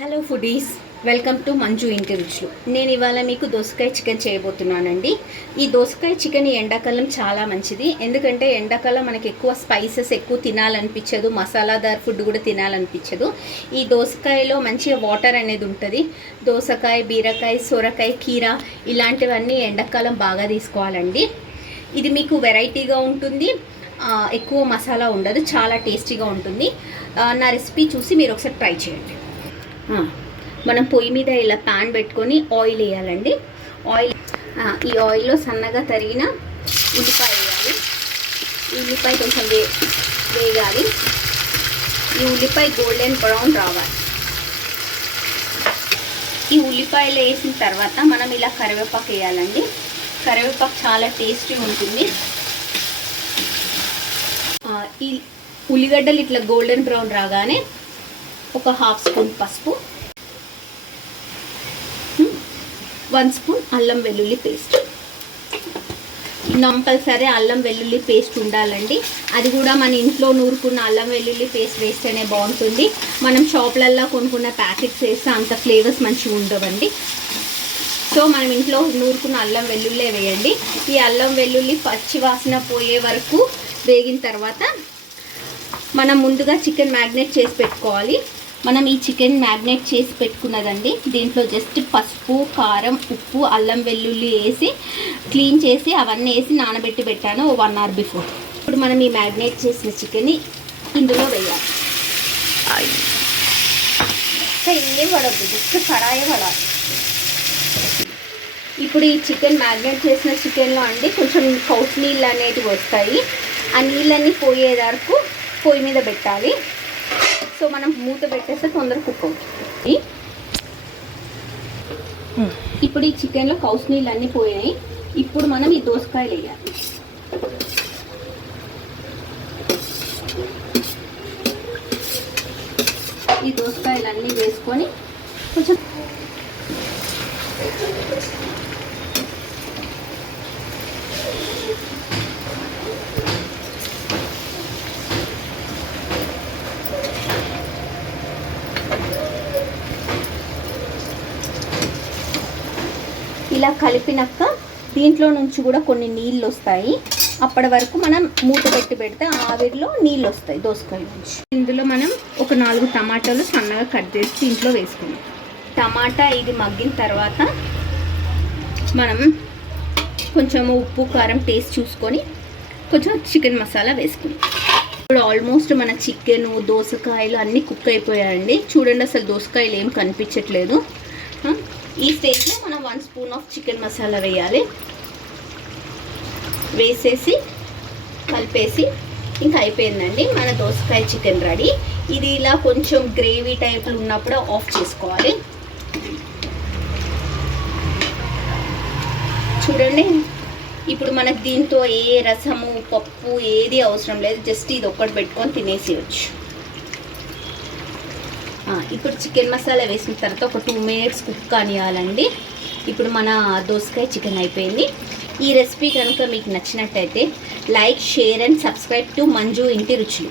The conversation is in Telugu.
Hello foodies, welcome to Manju ఇంటి రుచులు. నేను ఇవాళ మీకు దోసకాయ చికెన్ చేయబోతున్నానండి. ఈ దోసకాయ చికెన్ ఎండాకాలం చాలా మంచిది. ఎందుకంటే ఎండాకాలం మనకి ఎక్కువ స్పైసెస్ ఎక్కువ తినాలనిపించదు, మసాలాదార్ ఫుడ్ కూడా తినాలనిపించదు. ఈ దోసకాయలో మంచిగా వాటర్ అనేది ఉంటుంది. దోసకాయ, బీరకాయ, సొరకాయ, కీర ఇలాంటివన్నీ ఎండాకాలం బాగా తీసుకోవాలండి. ఇది మీకు వెరైటీగా ఉంటుంది, ఎక్కువ మసాలా ఉండదు, చాలా టేస్టీగా ఉంటుంది. నా రెసిపీ చూసి మీరు ఒకసారి ట్రై చేయండి. మనం పొయ్యి మీద ఇలా ప్యాన్ పెట్టుకొని ఆయిల్ వేయాలండి. ఈ ఆయిల్లో సన్నగా తరిగిన ఉల్లిపాయ వేయాలి. ఈ ఉల్లిపాయ కొంచెం వేగాలి. ఈ ఉల్లిపాయ గోల్డెన్ బ్రౌన్ రావాలి. ఈ ఉల్లిపాయలు వేసిన తర్వాత మనం ఇలా కరివేపాకు వేయాలండి. కరివేపాకు చాలా టేస్టీ ఉంటుంది. ఈ ఉల్లిగడ్డలు ఇట్లా గోల్డెన్ బ్రౌన్ రాగానే ఒక హాఫ్ స్పూన్ పసుపు, 1 స్పూన్ అల్లం వెల్లుల్లి పేస్ట్. కంపల్సరీ అల్లం వెల్లుల్లి పేస్ట్ ఉండాలండి. అది కూడా మన ఇంట్లో నూరుకున్న అల్లం వెల్లుల్లి పేస్ట్ వేస్తేనే బాగుంటుంది. మనం షాప్లల్లో కొనుక్కున్న ప్యాకెట్స్ వేస్తే అంత ఫ్లేవర్స్ మంచిగా ఉండవండి. సో మనం ఇంట్లో నూరుకున్న అల్లం వెల్లుల్లి వేయండి. ఈ అల్లం వెల్లుల్లి పచ్చి వాసన పోయే వరకు వేగిన తర్వాత మనం ముందుగా చికెన్ మ్యాగ్నేట్ చేసి పెట్టుకోవాలి. మనం ఈ చికెన్ మ్యాగ్నేట్ చేసి పెట్టుకున్నదండి. దీంట్లో జస్ట్ పసుపు, కారం, ఉప్పు, అల్లం వెల్లుల్లి వేసి క్లీన్ చేసి అవన్నీ వేసి నానబెట్టి పెట్టాను 1 అవర్ బిఫోర్. ఇప్పుడు మనం ఈ మ్యాగ్నేట్ చేసిన చికెన్ని ఇందులో వేయాలి. ఇదే పడద్దు, జస్ట్ కడాయి పడాలి. ఇప్పుడు ఈ చికెన్ మ్యాగ్నేట్ చేసిన చికెన్లో అండి కొంచెం కౌసు నీళ్ళు అనేటివి వస్తాయి. ఆ నీళ్ళన్నీ పోయే వరకు పొయ్యి మీద పెట్టాలి. సో మనం మూత పెట్టేస్తే తొందరగా కుక్ అవుతుంది. ఇప్పుడు ఈ చికెన్లో కౌసు నీళ్ళు అన్నీ పోయినాయి. ఇప్పుడు మనం ఈ దోసకాయలు వేయాలి. ఈ దోసకాయలు అన్నీ వేసుకొని కొంచెం ఇలా కలిపినాక దీంట్లో నుంచి కూడా కొన్ని నీళ్ళు వస్తాయి. అప్పటి వరకు మనం మూత పెడితే ఆవిరిలో నీళ్ళు వస్తాయి దోసకాయ నుంచి. ఇందులో మనం ఒక 4 టమాటాలు సన్నగా కట్ చేసి దీంట్లో వేసుకుందాం. టమాటా ఇది మగ్గిన తర్వాత మనం కొంచెం ఉప్పు, కారం టేస్ట్ చూసుకొని కొంచెం చికెన్ మసాలా వేసుకుందాం. ఇప్పుడు ఆల్మోస్ట్ మన చికెను, దోసకాయలు అన్నీ కుక్ అయిపోయాయండి. చూడండి, అసలు దోసకాయలు ఏం కనిపించట్లేదు. ఈ స్టేజ్లో మనం 1 స్పూన్ ఆఫ్ చికెన్ మసాలా వేయాలి. వేసేసి కలిపేసి ఇంకా అయిపోయిందండి మన దోసకాయ చికెన్ రెడీ. ఇది ఇలా కొంచెం గ్రేవీ టైప్లో ఉన్నప్పుడు ఆఫ్ చేసుకోవాలి. చూడండి, ఇప్పుడు మనకు దీంతో ఏ రసము, పప్పు ఏది అవసరం లేదు. జస్ట్ ఇది ఒక్కటి పెట్టుకొని తినేసేయచ్చు. ఇప్పుడు చికెన్ మసాలా వేసిన తర్వాత ఒక 2 మినిట్స్ కుక్ కానియాలండి. ఇప్పుడు మన దోసకాయ చికెన్ అయిపోయింది. ఈ రెసిపీ కనుక మీకు నచ్చినట్టయితే like, share and subscribe to Manju ఇంటి రుచులు.